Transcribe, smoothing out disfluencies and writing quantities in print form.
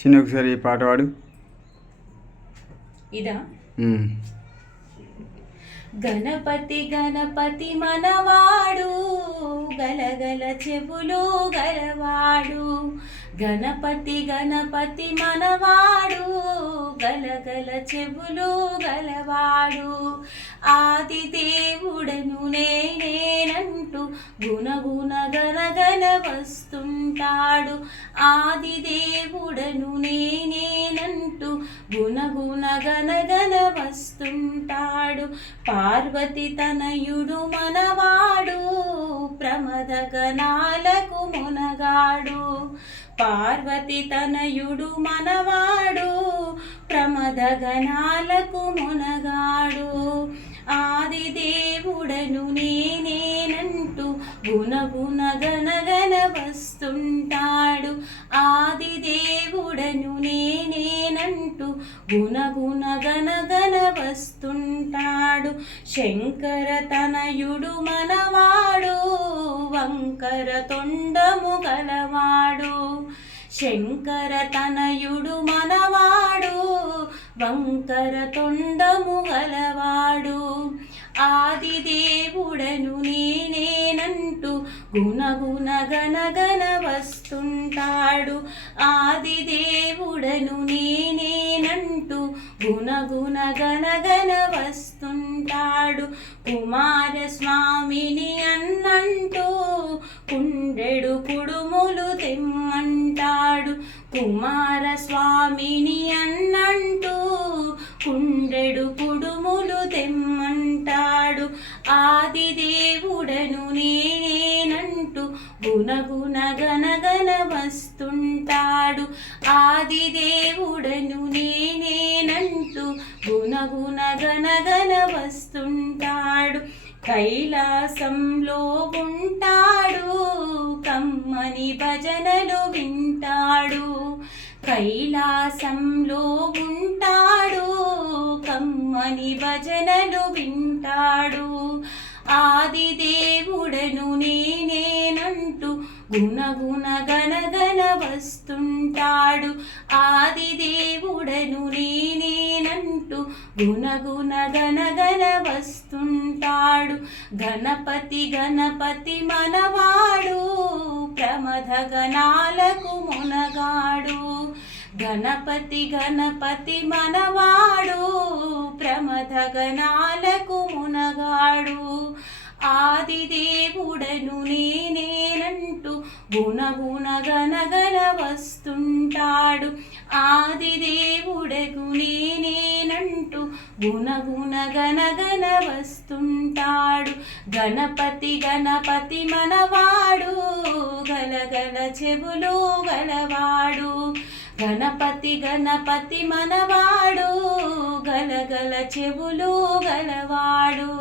చిన్న ఒకసారి ఈ పాట పాడు. ఇదా? గణపతి గణపతి మనవాడు, గలగల చెవులు గలవాడు. గణపతి గణపతి మనవాడు, గలగల చెవులు గలవాడు. ఆది దేవుడను నేనేనంటూ గుణగుణ గనగన వస్తుంటాడు. ఆది దేవుడను నేనేనంటూ గుణగుణ గనగన వస్తుంటాడు. పార్వతి తనయుడు మనవాడు, ప్రమద గణాలకు మునగాడు. పార్వతి తనయుడు మనవాడు, ప్రమద గణాలకు మునగాడు. ఆది దేవుడను నేనేనంటూ గుణగుణ గనగన వస్తుంటాడు. ఆది దేవుడను నేనేనంటూ గుణగుణ గనగన వస్తుంటాడు. శంకర తనయుడు మనవాడు, వంకర తొండము గలవాడు. శంకర తనయుడు మనవాడు, వంకర తొండము గలవాడు. ఆది దేవుడను నేనేనంటూ గుణగుణ గనగన వస్తుంటాడు. ఆది దేవుడను నేనేనంటూ గుణగుణ గనగన వస్తుంటాడు. కుమారస్వామిని అన్నంటూ కుండెడు కుడుములు తెమ్మంటాడు. కుమారస్వామిని అన్నంటూ కుండెడు కుడుములు తెమ్మంటాడు. ఆది దేవుడను నేనేనంటూ గుణగుణ గనగన వస్తుంటాడు. ఆది దేవుడను నేనేనంటూ గుణగుణ గనగన వస్తుంటాడు. కైలాసంలో ఉంటాడు, కమ్మని భజనలు వింటాడు. కైలాసంలో ఉంటాడు, కమ్మని భజనలు వింటాడు. ఆది దేవుడను నేనేనంటూ గుణగుణ గనగన వస్తుంటాడు. ఆది దేవుడను నేనేనంటూ గుణగుణ గనగన వస్తుంటాడు. గణపతి గణపతి మనవాడు, ప్రమద గణాలకు మునగాడు. గణపతి గణపతి మనవాడు, ప్రమద గణాలకు మునగాడు. ఆది దేవుడను నేనేనంటూ గుణగుణ గనగన వస్తుంటాడు. ఆది దేవుడకు నేనేనంటూ గుణగుణ గనగన వస్తుంటాడు. గణపతి గణపతి మనవాడు, గలగల చెవులు గలవాడు. గణపతి గణపతి మనవాడు, గలగల చెవులు గలవాడు.